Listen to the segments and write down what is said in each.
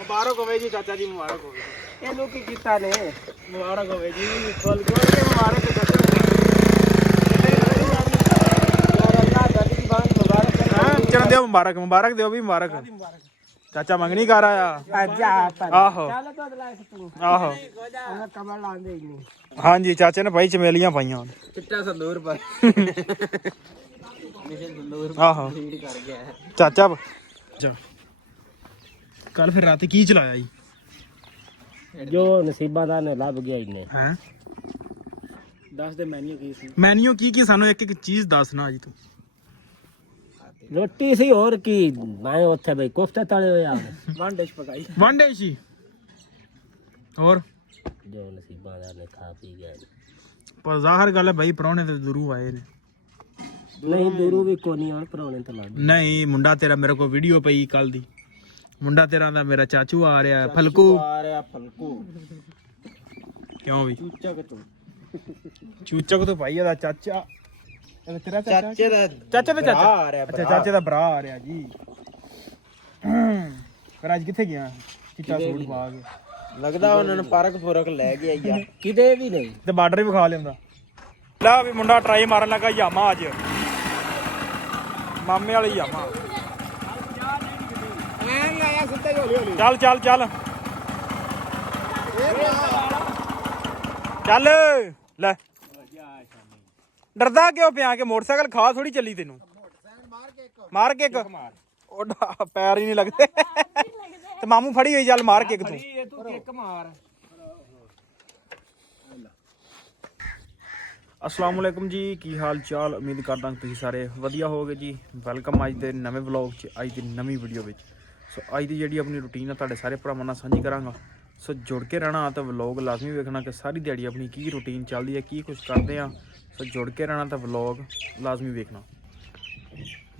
मुबारक होवे जी चाचा जी, मुबारक होवे जी। ਇਹਨੂੰ ਕੀ ਕੀਤਾ ਨੇ? मुबारक होवे जी, खोल खोल के मुबारक हो चाचा। चरण दियो मुबारक, मुबारक दियो भी मुबारक। चाचा मंगनी कर आया। आहो आहो हाँ जी, चाचे ने भाई चमेलियां पाइयां। चिट्टा संदूर पर आहो चाचा कल फिर रात की चलाया जी? जो नसीबा दा ने लभ गया इन्हें। हैं दस दे मेन्यू की सी? मेन्यू की सानू एक एक चीज दसना जी तू। रोटी सी और की मैं उत्थे भाई कोफ्ते तले होए आ वन डिश पकाई। वन डे सी और जो नसीबा दा ने खा पी गया। पर ज़ाहिर गल है भाई परौने ते दूरू आए ने। नहीं दूरू भी कोनी और परौने तो लग नहीं मुंडा तेरा मेरे को वीडियो पई कल दी। मुंडा तेरा दा मेरा चाचू आ रहा है फलकू। आ रहा फलकू क्यों भी चूचक तो चूचक तो भाई दा चाचा तेरा चाचे दा चाचा दा चाचा आ रहा अच्छा चाचे दा भरा आ रहा जी। पर आज किथे गया चिट्टा सूट पा के? लगदा उन्होंने पार्क पुरक ले गया या किदे भी नहीं ते बार्डर भी खा लेंदा। ला भी मुंडा ट्राई मारन लगा यामा आज मामे वाली यामा। चल चल चल चल ले डरदा क्यों पिया के मोटरसाइकिल खा थोड़ी चली तेनू मार के एक पैर ही नहीं लगते ते मामू फड़ी हुई चल मार के एक तू अस्सलाम वालेकुम जी की हाल चाल उम्मीद करदा तुसीं सारे वधिया होगे जी। वेलकम अज दे नवे व्लॉग च अज दी नवी वीडियो विच। सो अज दी जिहड़ी अपनी रूटीन है तुहाडे सारे भरावां नाल सांझी करांगा। सो जुड़ के रहना तो व्लॉग लाजमी वेखना कि सारी दिहाड़ी अपनी की रूटीन चलदी है की कुछ करदे आ। सो जुड़ के रहना तो व्लॉग लाजमी वेखना।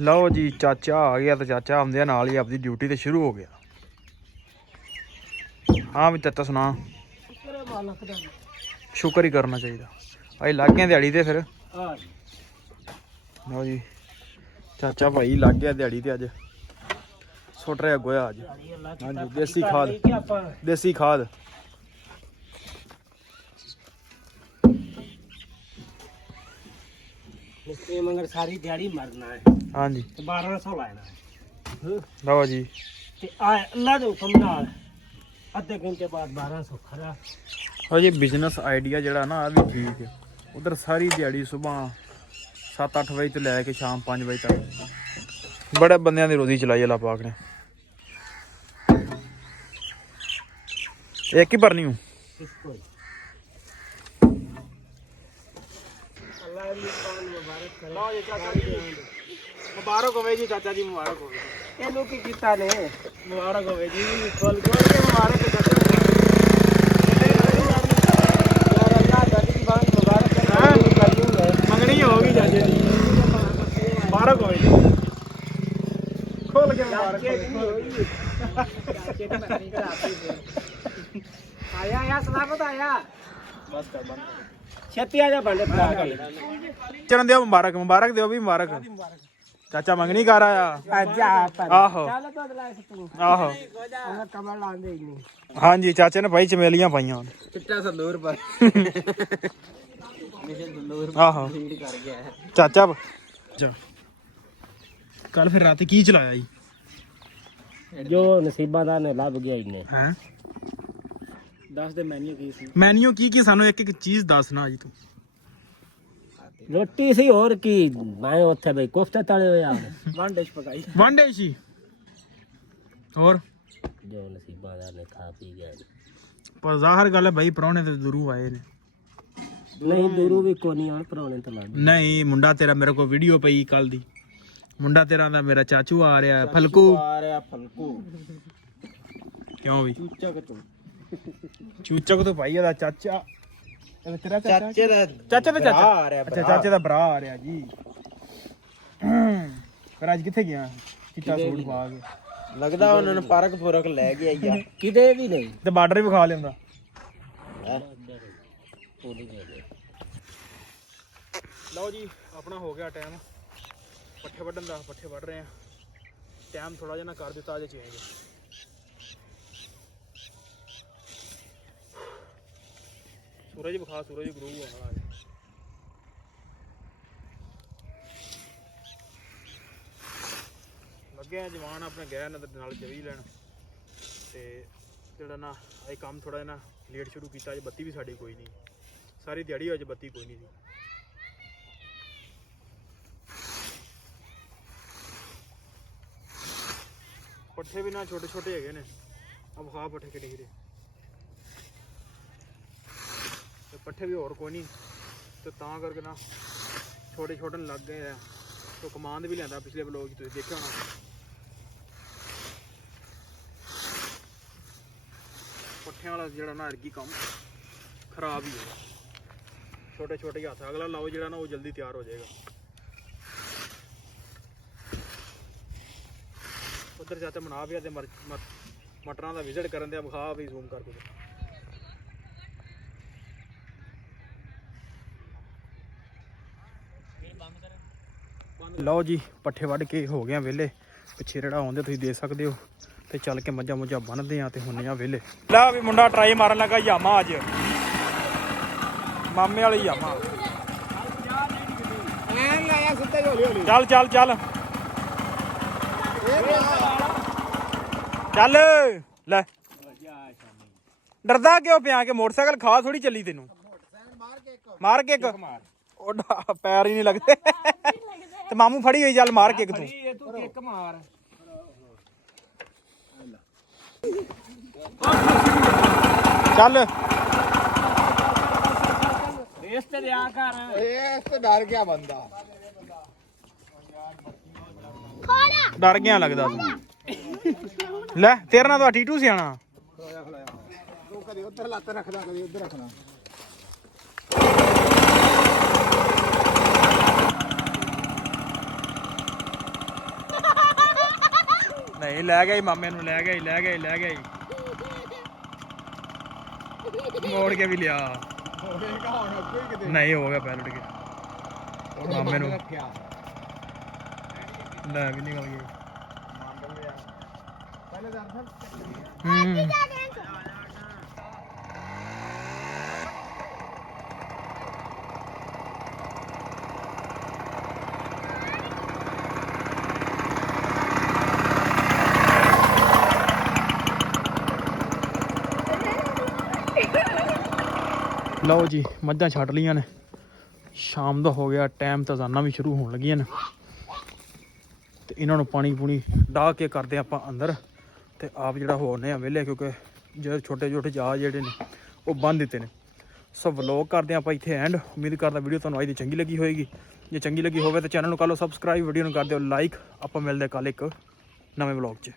लो जी चाचा आ गया तो चाचा आउंदे नाल ही अपनी ड्यूटी ते शुरू हो गया। हाँ भी चाचा सुना। शुक्र ही करना चाहिए अज लग गए दिहाड़ी ते फिर। लो जी चाचा भाई लग गया दिहाड़ी ते अज सुट रहा गोया अज। हाँ जी देसी खाद देसी खाद। मगर सारी दिहाड़ी मरना है। हाँ जी 1200 लाना है। लो जी ते अल्लाह दे हुक्म नाल अद्धे घंटे बाद 1200 खरा। हाँ जी बिजनेस आइडिया जड़ा ना भी ठीक है। उधर सारी दिहाड़ी सुबह 7-8 बजे तो लैके शाम 5 बजे तक बड़े बंदियां दी रोजी चलाई अल्लाह पाक ने। एक ही भरनी हूँ मुबारक होवे जी चाचा जी, मुबारक होवे। ਇਹਨੂੰ ਕੀ ਕੀਤਾ ਨੇ? मुबारक होवे जी, खोल खोल के मुबारक हो चाचा। मंगनी होगी चाचे जी, मुबारक होवे जी। खोल के मुबारक आया आया सलामत आया बस कर बंद। छेती आ जा बंदे चरण दियो मुबारक, मुबारक दियो भी मुबारक। चाचा मंगनी कर आया। आहो आहो हाँ जी चाचे ने भाई चमेलियां पाइयां। चिट्टा संदूर पर आहो चाचा कल फिर रात की चलाया जी? जो नसीबा दा ने लभ गया इन्हें। हैं दस दे मेन्यू की सी? मेन्यू की सानू एक एक चीज दसना जी तू। रोटी सी और की मैं उत्थे भाई कोफ्ते तले होए आ वन डिश पकाई। वन डे सी और जो नसीबा दा ने खा पी गया। पर ज़ाहिर गल है भाई परौने ते दूरू आए ने। नहीं दूरू भी कोनी और परौने तो लग नहीं मुंडा तेरा मेरे को वीडियो पई कल दी। मुंडा तेरा दा मेरा चाचू आ रहा है फलकू। आ रहा फलकू क्यों भी चूचक तो चूचक तो भाई दा चाचा तेरा चाचे दा चाचा दा चाचा आ रहा अच्छा चाचे दा भरा आ रहा जी। पर आज किथे गया चिट्टा सूट पा के? लगदा उन्होंने पार्क पुरक ले गया या किदे भी नहीं ते बार्डर भी खा लेंदा। लो जी अपना हो गया टाइम पट्ठे वड्ढन दा, पट्ठे वड्ढ रहे हैं। ਟਾਈਮ ਥੋੜਾ ਜਿਹਾ ਨਾ ਕਰ ਦਿੱਤਾ ਅਜੇ ਚੇਂਜ। ਸੂਰਜ ਵਿਖਾ, ਸੂਰਜ ਗਰੂ ਹੋਣਾ ਅੱਜ। ਲੱਗੇ ਆ ਜਵਾਨ ਆਪਣੇ ਗਏ ਨਾਲ ਜਵੀ ਲੈਣ ਤੇ ਜਿਹੜਾ ਨਾ ਇਹ ਕੰਮ ਥੋੜਾ ਜਿਹਾ ਨਾ ਲੇਟ ਸ਼ੁਰੂ ਕੀਤਾ। ਅੱਜ ਬੱਤੀ ਵੀ ਸਾਡੀ ਕੋਈ ਨਹੀਂ, ਸਾਰੀ ਦਿਹਾੜੀ ਅੱਜ ਬੱਤੀ ਕੋਈ ਨਹੀਂ ਸੀ। ਪੱਠੇ ਵੀ ਨਾ ਛੋਟੇ ਛੋਟੇ ਹੈਗੇ ਨੇ, ਆ ਵਿਖਾ ਪੱਠੇ ਕਿਹੜੇ ਕਿਹੜੇ ਤੇ ਪੱਠੇ ਵੀ ਹੋਰ ਕੋਈ ਨਹੀਂ ਤੇ ਤਾਂ ਕਰਕੇ ਨਾ ਛੋਟੇ ਛੋਟੇ ਲੱਗ ਗਏ ਆ। ਤੇ ਕਮਾਂਡ ਵੀ ਲਿਆਂਦਾ ਪਿਛਲੇ ਵਲੋਗ 'ਚ ਤੁਸੀਂ ਦੇਖਿਆ ਹੋਣਾ। ਪੱਠਿਆਂ ਵਾਲਾ ਜਿਹੜਾ ਨਾ ਅਰਗੀ ਕੰਮ ਖਰਾਬ ਹੀ ਹੈ। ਛੋਟੇ ਛੋਟੇ ਹੱਥ ਅਗਲਾ ਲਾਓ ਜਿਹੜਾ ਨਾ ਉਹ ਜਲਦੀ ਤਿਆਰ ਹੋ ਜਾਏਗਾ। ਉਧਰ ਚਾਚਾ ਮਨਾ ਵੀ ਆ ਤੇ ਮਟਰਾਂ ਦਾ ਵਿਜ਼ਿਟ ਕਰਨ ਦੇ ਵਿਖਾ ਵੀ ਜ਼ੂਮ ਕਰਕੇ। ਲਓ ਜੀ ਪੱਠੇ ਵੱਢ ਕੇ ਹੋ ਗਿਆ ਵਿਹਲੇ। ਪਿੱਛੇ ਜਿਹੜਾ ਆਉਂਦੇ ਤੁਸੀਂ ਦੇਖ ਸਕਦੇ ਹੋ ਤੇ ਚੱਲ ਕੇ ਮੱਝਾਂ ਮੁੱਝਾਂ ਬੰਨਦੇ ਆ ਤੇ ਹੁੰਨੇ ਆ ਵਿਹਲੇ। ਲੈ ਵੀ ਮੁੰਡਾ ਟਰਾਈ ਮਾਰਨ ਲੱਗਾ ਯਾਮਾ ਅੱਜ, ਮਾਮੇ ਵਾਲੀ ਯਾਮਾ। ਚੱਲ ਚੱਲ ਚੱਲ ਚੱਲ। ਲੈ ਡਰਦਾ ਕਿਉਂ ਪਿਆ ਕਿ ਮੋਟਰਸਾਈਕਲ ਖਾ ਥੋੜੀ ਚੱਲੀ ਤੈਨੂੰ। ਮਾਰ ਕੇ ਇੱਕ ਉਹ ਪੈਰ ਹੀ ਨਹੀਂ ਲੱਗਦੇ ਤੇ ਮਾਮੂ ਫੜੀ ਹੋਈ। ਚੱਲ ਮਾਰ ਕੇ ਇੱਕ ਤੂੰ ਕਿੱਕ ਮਾਰ। ਚੱਲ ਰੇਸ ਤੇ ਲਿਆ ਕਰ। ਰੇਸ ਤੇ ਡਰ ਗਿਆ ਬੰਦਾ, ਡਰ ਗਿਆ ਲੱਗਦਾ ਤੂੰ। ਲੈ ਤੇਰੇ ਨਾਲ ਤਾਂ ਟੀਟੂ ਸਿਆਣਾ। ਤੂੰ ਕਦੇ ਉੱਧਰ ਲੱਤ ਰੱਖਦਾ, ਕਦੇ ਉੱਧਰ ਰੱਖਣਾ। ਨਹੀਂ ਲੈ ਗਿਆ ਮਾਮੇ ਨੂੰ, ਲੈ ਗਿਆ ਲੈ ਗਿਆ ਮੋੜ ਕੇ ਵੀ ਲਿਆ। ਨਹੀਂ ਹੋ ਗਿਆ ਪੈਲਟ ਕੇ ਮਾਮੇ ਨੂੰ। ਲੈ ਵੀ ਨਿਕਲ ਗਏ। ਲਓ ਜੀ ਮੱਝਾਂ ਛੱਡ ਲਈਆਂ ਨੇ, ਸ਼ਾਮ ਦਾ ਹੋ ਗਿਆ ਟਾਈਮ, ਤਾਂ ਅਜ਼ਾਨਾਂ ਵੀ ਸ਼ੁਰੂ ਹੋਣ ਲੱਗੀਆਂ ਨੇ ਤੇ ਇਹਨਾਂ ਨੂੰ ਪਾਣੀ ਪੂਣੀ ਡਾਹ ਕੇ ਕਰਦੇ ਆਪਾਂ ਅੰਦਰ ਤੇ ਆਪ ਜਿਹੜਾ ਹੋਣੇ ਆ ਵਿਹਲੇ, ਕਿਉਂਕਿ ਜਿਹੜੇ ਛੋਟੇ ਛੋਟੇ ਜਹਾਜ਼ ਜਿਹੜੇ ਨੇ ਉਹ ਬੰਨ ਦਿੱਤੇ ਨੇ। ਸੋ ਵਲੋਗ ਕਰਦੇ ਆਪਾਂ ਇੱਥੇ ਐਂਡ। ਉਮੀਦ ਕਰਦਾ ਵੀਡੀਓ ਤੁਹਾਨੂੰ ਅੱਜ ਦੀ ਚੰਗੀ ਲੱਗੀ ਹੋਏਗੀ। ਜੇ ਚੰਗੀ ਲੱਗੀ ਹੋਵੇ ਤਾਂ ਚੈਨਲ ਨੂੰ ਕਰ ਲਓ ਸਬਸਕ੍ਰਾਈਬ, ਵੀਡੀਓ ਨੂੰ ਕਰ ਦਿਓ ਲਾਈਕ। ਆਪਾਂ ਮਿਲਦੇ ਕੱਲ੍ਹ ਇੱਕ ਨਵੇਂ ਵਲੋਗ 'ਚ।